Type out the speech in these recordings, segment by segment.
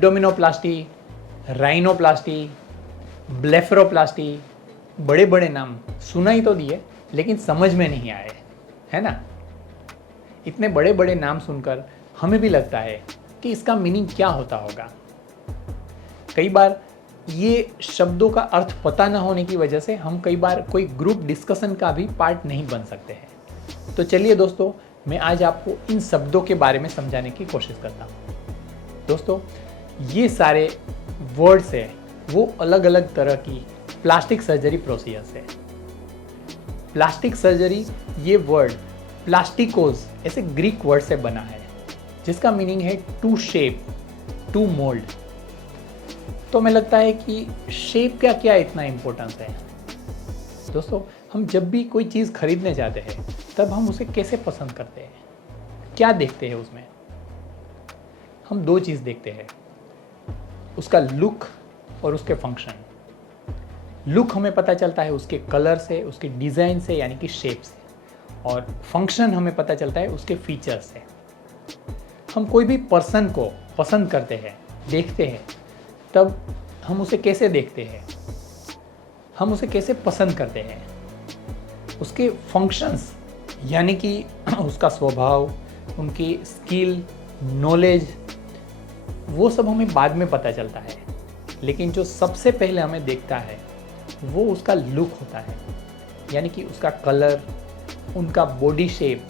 Abdominoplasty, rhinoplasty, ब्लेफरोप्लास्टी, बड़े बड़े नाम सुना ही तो दिए लेकिन समझ में नहीं आए, है ना। इतने बड़े बड़े नाम सुनकर हमें भी लगता है कि इसका मीनिंग क्या होता होगा। कई बार ये शब्दों का अर्थ पता न होने की वजह से हम कई बार कोई ग्रुप डिस्कशन का भी पार्ट नहीं बन सकते हैं। तो चलिए दोस्तों, मैं आज आपको इन शब्दों के बारे में समझाने की कोशिश करता हूँ। दोस्तों, ये सारे वर्ड्स है वो अलग अलग तरह की प्लास्टिक सर्जरी प्रोसीजर्स है। प्लास्टिक सर्जरी ये वर्ड प्लास्टिकोज ऐसे ग्रीक वर्ड से बना है जिसका मीनिंग है टू शेप, टू मोल्ड। तो हमें लगता है कि शेप का क्या इतना इम्पोर्टेंस है। दोस्तों, हम जब भी कोई चीज़ खरीदने जाते हैं तब हम उसे कैसे पसंद करते हैं, क्या देखते हैं उसमें। हम दो चीज़ देखते हैं, उसका लुक और उसके फंक्शन। लुक हमें पता चलता है उसके कलर से, उसके डिज़ाइन से यानी कि शेप से, और फंक्शन हमें पता चलता है उसके फीचर्स से। हम कोई भी पर्सन को पसंद करते हैं, देखते हैं, तब हम उसे कैसे देखते हैं, हम उसे कैसे पसंद करते हैं। उसके फंक्शंस यानी कि उसका स्वभाव, उनकी स्किल, नॉलेज, वो सब हमें बाद में पता चलता है। लेकिन जो सबसे पहले हमें देखता है वो उसका लुक होता है, यानी कि उसका कलर, उनका बॉडी शेप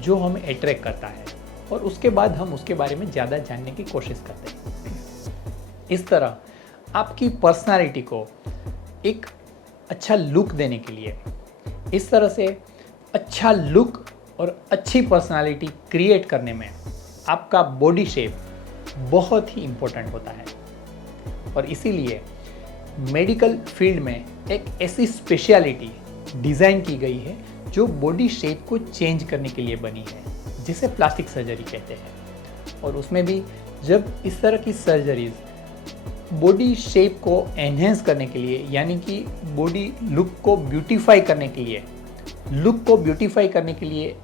जो हमें अट्रैक्ट करता है, और उसके बाद हम उसके बारे में ज़्यादा जानने की कोशिश करते हैं। इस तरह आपकी पर्सनालिटी को एक अच्छा लुक देने के लिए, इस तरह से अच्छा लुक और अच्छी पर्सनालिटी क्रिएट करने में आपका बॉडी शेप बहुत ही इम्पोर्टेंट होता है। और इसीलिए मेडिकल फील्ड में एक ऐसी स्पेशलिटी डिज़ाइन की गई है जो बॉडी शेप को चेंज करने के लिए बनी है, जिसे प्लास्टिक सर्जरी कहते हैं। और उसमें भी जब इस तरह की सर्जरीज बॉडी शेप को एनहेंस करने के लिए, यानी कि बॉडी लुक को ब्यूटीफाई करने के लिए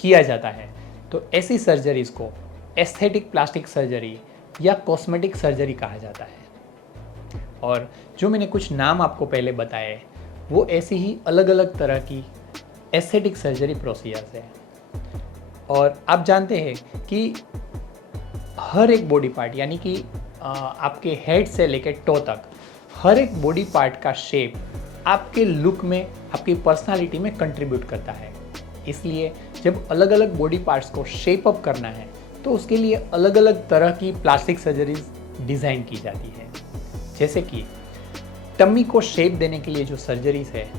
किया जाता है, तो ऐसी सर्जरीज को एस्थेटिक प्लास्टिक सर्जरी या कॉस्मेटिक सर्जरी कहा जाता है। और जो मैंने कुछ नाम आपको पहले बताए वो ऐसी ही अलग अलग तरह की एस्थेटिक सर्जरी प्रोसीजर्स है। और आप जानते हैं कि हर एक बॉडी पार्ट, यानी कि आपके हेड से लेकर टो तक हर एक बॉडी पार्ट का शेप आपके लुक में, आपकी पर्सनालिटी में कंट्रीब्यूट करता है। इसलिए जब अलग अलग बॉडी पार्ट्स को शेप अप करना है तो उसके लिए अलग अलग तरह की प्लास्टिक सर्जरीज डिज़ाइन की जाती है। जैसे कि टमी को शेप देने के लिए जो सर्जरीज है,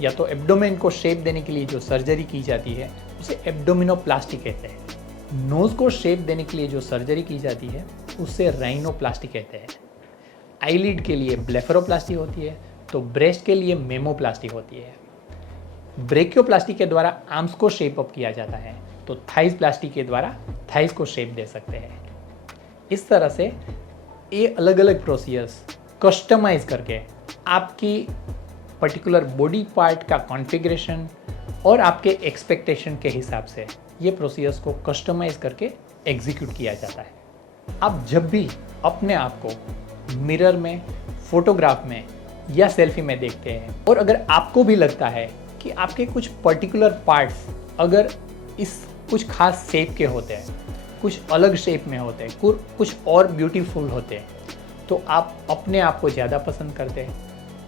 या तो एब्डोमेन को शेप देने के लिए जो सर्जरी की जाती है उसे एब्डोमिनोप्लास्टी कहते हैं। नोज़ को शेप देने के लिए जो सर्जरी की जाती है उसे राइनोप्लास्टी कहते हैं। आईलिड के लिए ब्लेफरोप्लास्टी होती है, तो ब्रेस्ट के लिए मेमोप्लास्टी होती है। ब्रेकियोप्लास्टी के द्वारा आर्म्स को शेप अप किया जाता है, तो थाइज प्लास्टी के द्वारा थाइज को शेप दे सकते हैं। इस तरह से ये अलग अलग प्रोसीजर्स कस्टमाइज करके आपकी पर्टिकुलर बॉडी पार्ट का कॉन्फ़िगरेशन और आपके एक्सपेक्टेशन के हिसाब से ये प्रोसीजर्स को कस्टमाइज करके एग्जीक्यूट किया जाता है। आप जब भी अपने आप को मिरर में, फोटोग्राफ में या सेल्फी में देखते हैं, और अगर आपको भी लगता है कि आपके कुछ पर्टिकुलर पार्ट्स अगर इस कुछ खास शेप के होते हैं, कुछ अलग शेप में होते हैं, कुछ और ब्यूटीफुल होते हैं, तो आप अपने आप को ज़्यादा पसंद करते हैं,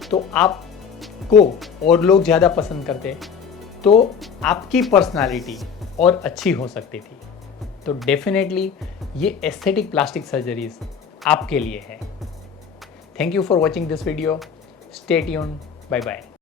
तो आपको और लोग ज़्यादा पसंद करते हैं, तो आपकी पर्सनालिटी और अच्छी हो सकती थी। तो डेफिनेटली ये एस्थेटिक प्लास्टिक सर्जरीज आपके लिए है। Thank you for watching this video. Stay tuned. Bye bye.